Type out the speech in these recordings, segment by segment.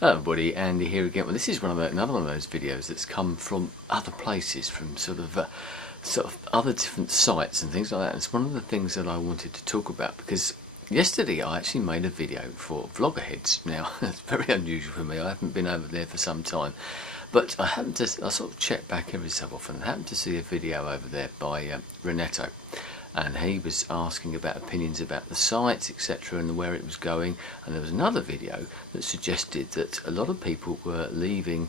Hello everybody, Andy here again. Well, this is another one of those videos that's come from other places, from sort of other different sites and things like that. It's one of the things that I wanted to talk about because yesterday I actually made a video for Vloggerheads. Now, it's very unusual for me. I haven't been over there for some time, but I sort of check back every so often and happened to see a video over there by Renato. And he was asking about opinions about the site, etc., and where it was going. And there was another video that suggested that a lot of people were leaving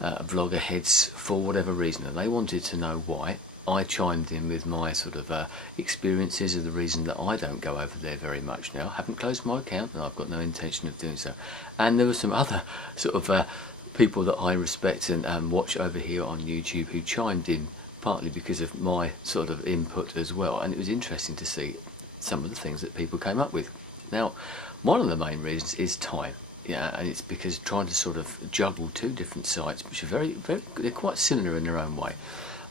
Vloggerheads for whatever reason, and they wanted to know why. I chimed in with my sort of experiences of the reason that I don't go over there very much now. I haven't closed my account, and I've got no intention of doing so. And there were some other sort of people that I respect and watch over here on YouTube who chimed in, partly because of my sort of input as well, and it was interesting to see some of the things that people came up with. Now, one of the main reasons is time, and it's because trying to sort of juggle two different sites, which are they're quite similar in their own way,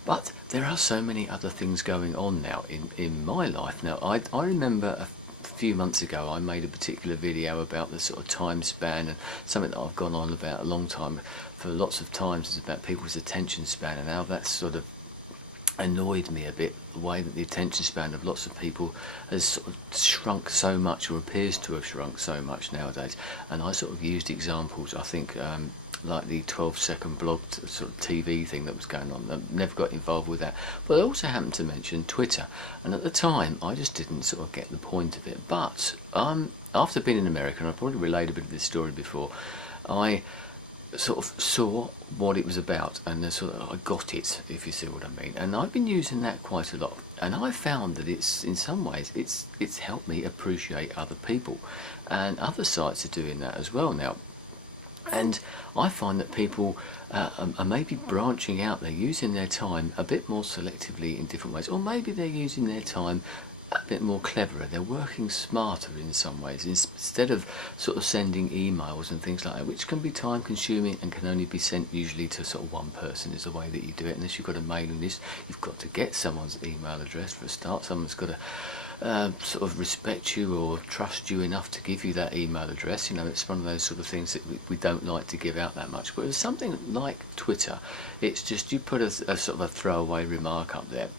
but there are so many other things going on now in my life. Now, I remember a few months ago I made a particular video about the sort of time span, and something that I've gone on about a long time for lots of times is about people's attention span and how that's sort of annoyed me a bit, the way that the attention span of lots of people has sort of shrunk so much, or appears to have shrunk so much nowadays. And I sort of used examples, I think, like the 12-second blog sort of TV thing that was going on. I never got involved with that, but I also happened to mention Twitter, and at the time I just didn't sort of get the point of it. But after being in America, and I've probably relayed a bit of this story before, I sort of saw what it was about, and I got it, if you see what I mean. And I've been using that quite a lot, and I found that it's, in some ways, it's helped me appreciate other people, and other sites are doing that as well now. And I find that people are maybe branching out, they're using their time a bit more selectively in different ways, or maybe they're using their time a bit more cleverer, they're working smarter in some ways, instead of sort of sending emails and things like that, which can be time consuming and can only be sent usually to sort of one person, is the way that you do it. Unless you've got a mailing list, you've got to get someone's email address for a start. Someone's got to sort of respect you or trust you enough to give you that email address. You know, it's one of those sort of things that we don't like to give out that much. But with something like Twitter, it's just you put a sort of a throwaway remark up there,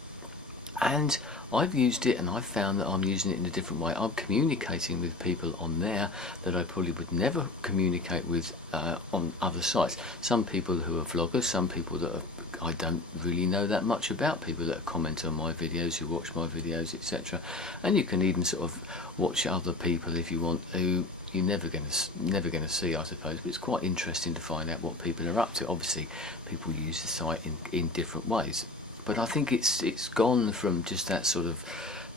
and I've used it, and I've found that I'm using it in a different way. I'm communicating with people on there that I probably would never communicate with on other sites. Some people who are vloggers, some people that I don't really know that much about, people that comment on my videos, who watch my videos, etc. And you can even sort of watch other people if you want, who you're never going to see, I suppose. But it's quite interesting to find out what people are up to. Obviously, people use the site in different ways. But I think it's gone from just that sort of,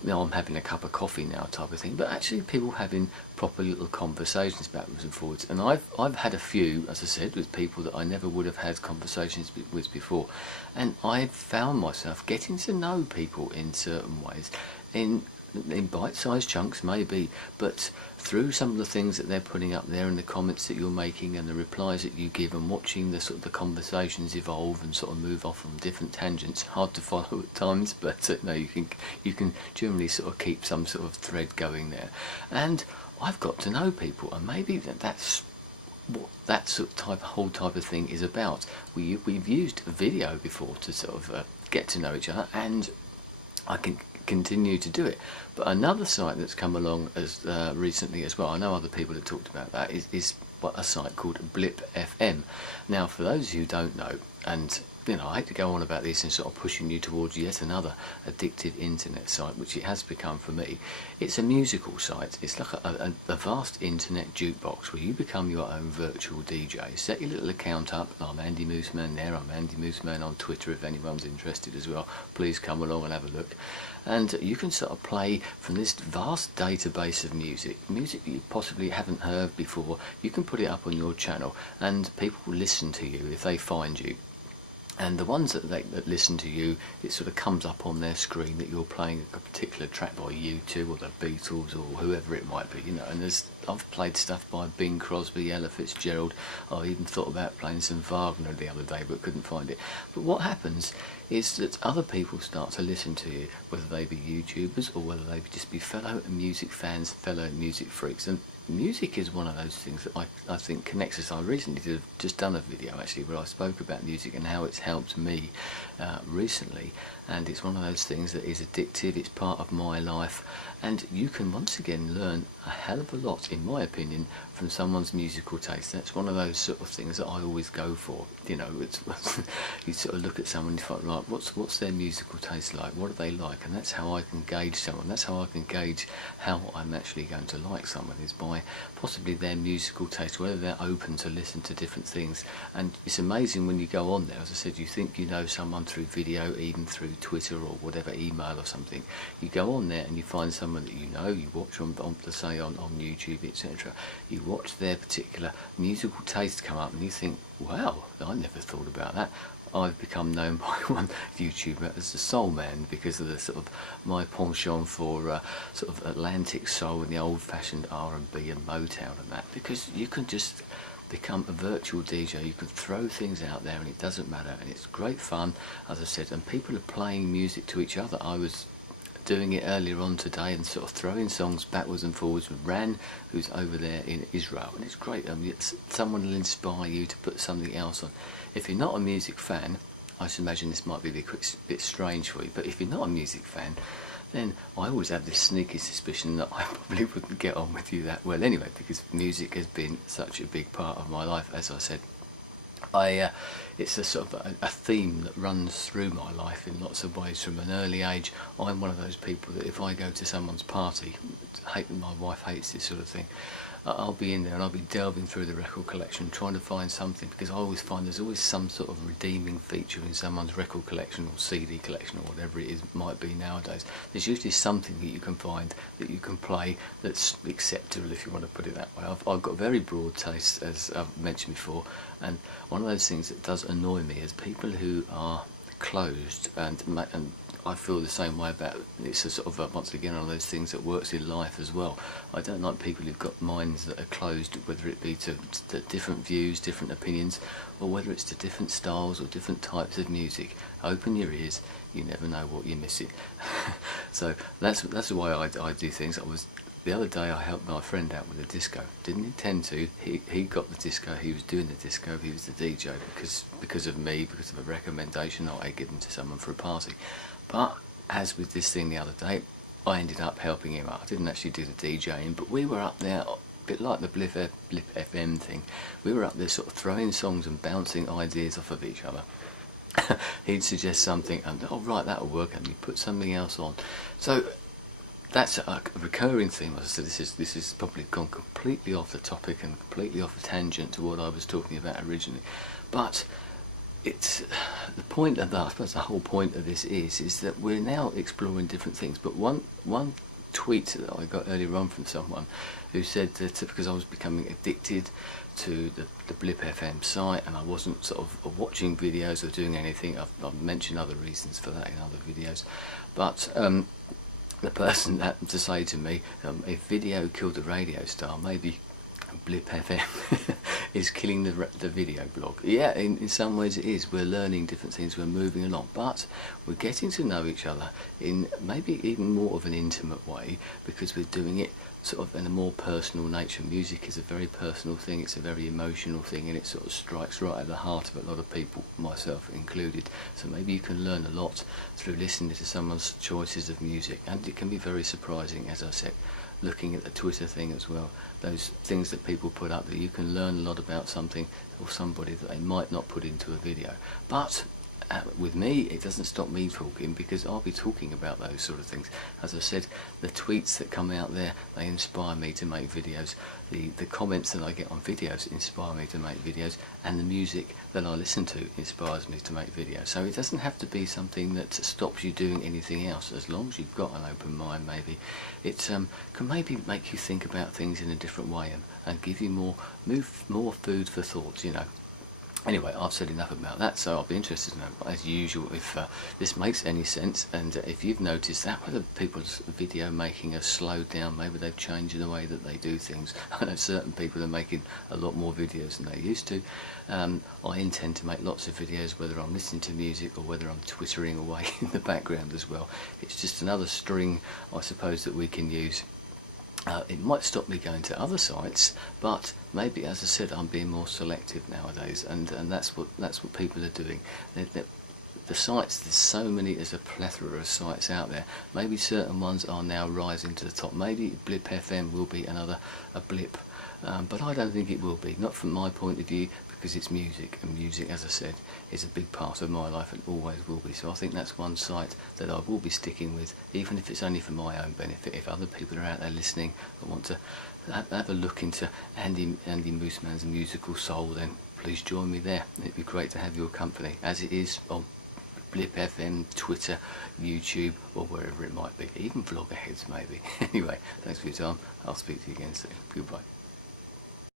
you know, I'm having a cup of coffee now type of thing, but actually people having proper little conversations backwards and forwards. And I've had a few, as I said, with people that I never would have had conversations with before, and I've found myself getting to know people in certain ways, in bite-sized chunks maybe, but through some of the things that they're putting up there, and the comments that you're making, and the replies that you give, and watching the sort of the conversations evolve and sort of move off on different tangents. Hard to follow at times, but no, you can generally sort of keep some sort of thread going there. And I've got to know people, and maybe that's what that sort of whole type of thing is about. We've used video before to sort of get to know each other, and I can continue to do it. But another site that's come along as recently as well, I know other people have talked about that, is a site called Blip FM. Now, for those who don't know, and you know, I hate to go on about this and sort of pushing you towards yet another addictive internet site, which it has become for me. It's a musical site. It's like a vast internet jukebox where you become your own virtual DJ. Set your little account up. I'm andymooseman there. I'm andymooseman on Twitter if anyone's interested as well. Please come along and have a look. And you can sort of play from this vast database of music you possibly haven't heard before. You can put it up on your channel, and people will listen to you if they find you. And the ones that listen to you, it sort of comes up on their screen that you're playing a particular track by U2 or the Beatles or whoever it might be, you know. And I've played stuff by Bing Crosby, Ella Fitzgerald. I even thought about playing some Wagner the other day, but couldn't find it. But what happens is that other people start to listen to you, whether they be YouTubers or whether they just be fellow music fans, fellow music freaks. And music is one of those things that I think connects us. I recently just done a video actually where I spoke about music and how it's helped me recently, and it's one of those things that is addictive. It's part of my life, and you can once again learn a hell of a lot, in my opinion, from someone's musical taste. That's one of those sort of things that I always go for. You know, it's you sort of look at someone and you think, right, what's their musical taste like? What are they like? And that's how I can gauge someone. That's how I can gauge how I'm actually going to like someone, is by possibly their musical taste, whether they're open to listen to different things. And it's amazing when you go on there, as I said, you think you know someone through video, even through Twitter or whatever, email or something. You go on there and you find someone that you know, you watch on say on YouTube, etc. You watch their particular musical taste come up and you think, wow, I never thought about that. I've become known by one YouTuber as the Soul Man because of the sort of my penchant for sort of Atlantic soul and the old-fashioned R&B and Motown and that, because you can just become a virtual DJ. You can throw things out there and it doesn't matter, and it's great fun, as I said, and people are playing music to each other. I was doing it earlier on today and sort of throwing songs backwards and forwards with Ran, who's over there in Israel, and it's great. Someone will inspire you to put something else on. If you're not a music fan, I should imagine this might be a bit strange for you, but if you're not a music fan, then I always have this sneaky suspicion that I probably wouldn't get on with you that well anyway, because music has been such a big part of my life. As I said, it's a sort of a theme that runs through my life in lots of ways. From an early age, I'm one of those people that if I go to someone's party, my wife hates this sort of thing, I'll be in there and I'll be delving through the record collection trying to find something, because I always find there's always some sort of redeeming feature in someone's record collection or CD collection or whatever it is, might be nowadays. There's usually something that you can find that you can play that's acceptable, if you want to put it that way. I've got very broad taste, as I've mentioned before, and one of those things that does annoy me is people who are closed, and I feel the same way about it. It's a sort of once again one of those things that works in life as well. I don't like people who've got minds that are closed, whether it be to different views, different opinions, or whether it's to different styles or different types of music. Open your ears, you never know what you're missing. So that's the way I do things. The other day I helped my friend out with a disco. Didn't intend to. He got the disco. He was doing the disco. He was the DJ because of me, because of a recommendation that I given to someone for a party. But as with this thing the other day, I ended up helping him out. I didn't actually do the DJing, but we were up there, a bit like the Blip FM thing. We were up there sort of throwing songs and bouncing ideas off of each other. He'd suggest something and, oh right, that'll work, and you put something else on. So that's a recurring theme. As I said, this is probably gone completely off the topic and completely off a tangent to what I was talking about originally. But it's the point of that, I suppose the whole point of this is that we're now exploring different things. But one tweet that I got earlier on from someone who said that because I was becoming addicted to the Blip FM site and I wasn't sort of watching videos or doing anything. I've mentioned other reasons for that in other videos, but the person that to say to me, if video killed the radio star, maybe Blip FM is killing the video blog. Yeah, in some ways it is. We're learning different things, we're moving along, but we're getting to know each other in maybe even more of an intimate way, because we're doing it sort of in a more personal nature. Music is a very personal thing, it's a very emotional thing, and it sort of strikes right at the heart of a lot of people, myself included. So maybe you can learn a lot through listening to someone's choices of music, and it can be very surprising, as I said, looking at the Twitter thing as well, those things that people put up, that you can learn a lot about something or somebody that they might not put into a video. But with me, it doesn't stop me talking, because I'll be talking about those sort of things. As I said, the tweets that come out there, they inspire me to make videos. The comments that I get on videos inspire me to make videos, and the music that I listen to inspires me to make videos. So it doesn't have to be something that stops you doing anything else. As long as you've got an open mind, maybe it can maybe make you think about things in a different way and give you more food for thought, you know. Anyway, I've said enough about that, so I'll be interested to know, as usual, if this makes any sense, and if you've noticed that, whether people's video making has slowed down, maybe they've changed the way that they do things. I know certain people are making a lot more videos than they used to. I intend to make lots of videos, whether I'm listening to music or whether I'm twittering away in the background as well. It's just another string, I suppose, that we can use It might stop me going to other sites, but maybe, as I said, I'm being more selective nowadays, and that's what people are doing. The sites, there's a plethora of sites out there. Maybe certain ones are now rising to the top. Maybe Blip FM will be a blip, but I don't think it will be. Not from my point of view, because it's music, and music, as I said, is a big part of my life and always will be. So I think that's one site that I will be sticking with, even if it's only for my own benefit. If other people are out there listening and want to have a look into Andy Mooseman's musical soul, then please join me there. It'd be great to have your company, as it is on Blip FM, Twitter, YouTube, or wherever it might be, even Vloggerheads maybe. Anyway, thanks for your time. I'll speak to you again soon. Goodbye.